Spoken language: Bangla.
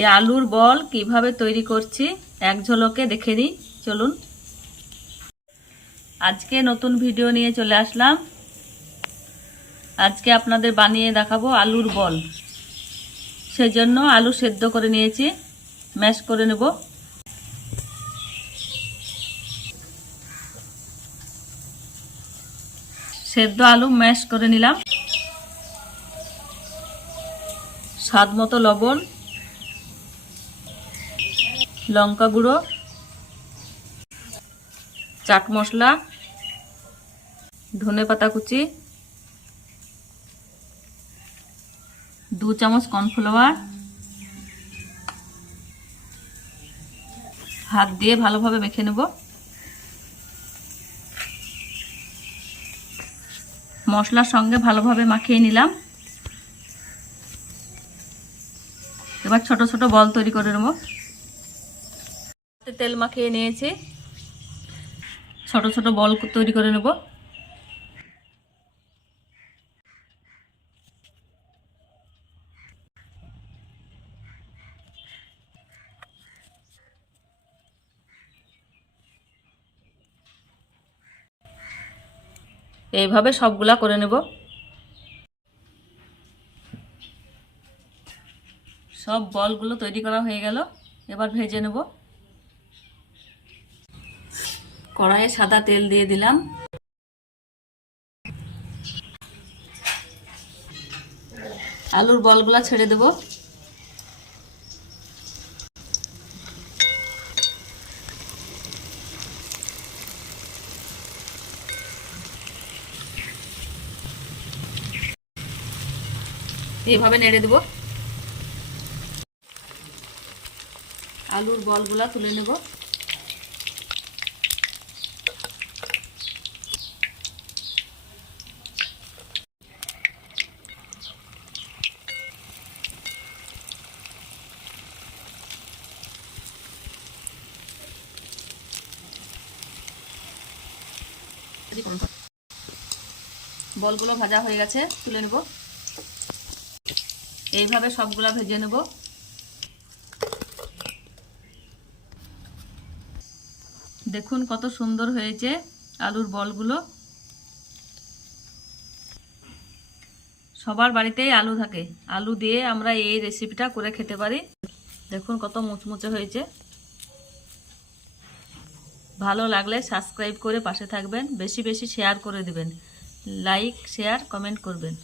এই আলুর বল কীভাবে তৈরি করছি? এক ঝলকে দেখে নিই। চলুন। আজকে নতুন ভিডিও নিয়ে চলে আসলাম। আজকে আপনাদের বানিয়ে দেখাবো আলুর বল। সেজন্য আলু সেদ্ধ করে নিয়েছি। ম্যাশ করে নেব। সেদ্ধ আলু ম্যাশ করে নিলাম। স্বাদ মতো লবণ লঙ্কা গুঁড়ো, চাট মশলা, ধনে পাতা কুচি, দু চামচ কর্নফ্লাওয়ার। হাত দিয়ে ভালোভাবে মেখে নেব। মশলার সঙ্গে ভালোভাবে মাখিয়ে নিলাম। এবার ছোট ছোট বল তৈরি করে নেব। তেল মাখিয়ে নিয়েছি। ছোট ছোট বল তৈরি করে নেব। এইভাবে সবগুলা করে নেব। সব বলগুলো তৈরি করা হয়ে গেল। এবার ভেজে নেব। কড়াইয়ে সাদা তেল দিয়ে দিলাম। আলুর বলগুলা ছেড়ে দেব। এইভাবে নেড়ে দেব। আলুর বলগুলা তুলে নেব। বলগুলো ভাজা হয়ে গেছে, তুলে নেব। এইভাবে সবগুলা ভেজে নেব। দেখুন কত সুন্দর হয়েছে আলুর বলগুলো। সবার বাড়িতেই আলু থাকে। আলু দিয়ে আমরা এই রেসিপিটা করে খেতে পারি। দেখুন কত মুচমুচে হয়েছে। ভালো লাগলে সাবস্ক্রাইব করে পাশে থাকবেন, বেশি বেশি শেয়ার করে দেবেন। লাইক শেয়ার কমেন্ট করবেন।